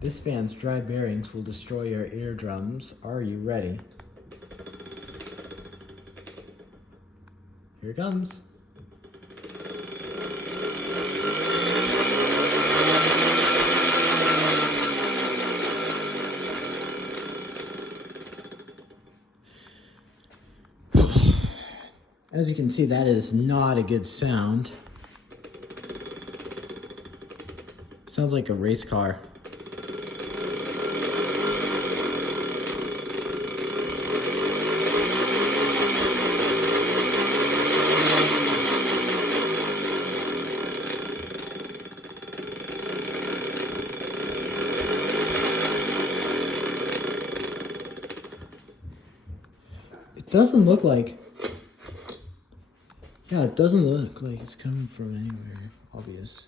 This fan's dry bearings will destroy your eardrums. Are you ready? Here it comes. As you can see, that is not a good sound. Sounds like a race car. It doesn't look like... Yeah, it doesn't look like it's coming from anywhere obvious.